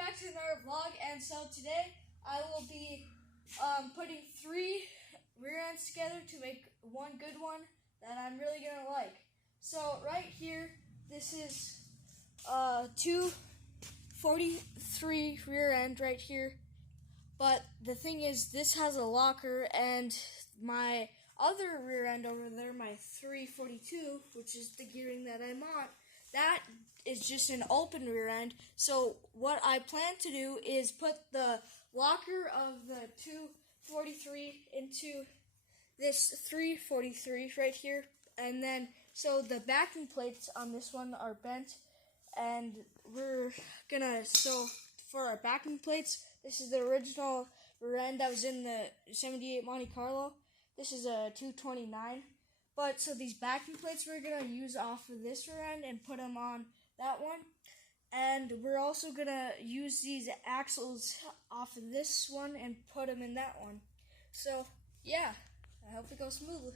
back to another vlog, and so today I will be putting 3 rear ends together to make one good one that I'm really gonna like. So right here, this is 243 rear end right here, but the thing is this has a locker, and my other rear end over there, my 342, which is the gearing that I'm on, that is just an open rear end. So what I plan to do is put the locker of the 243 into this 343 right here, and then so the backing plates on this one are bent, and we're gonna, so for our backing plates, this is the original rear end that was in the 78 Monte Carlo. This is a 229. But so these backing plates we're going to use off of this rear end and put them on that one. And we're also going to use these axles off of this one and put them in that one. So yeah, I hope it goes smoothly.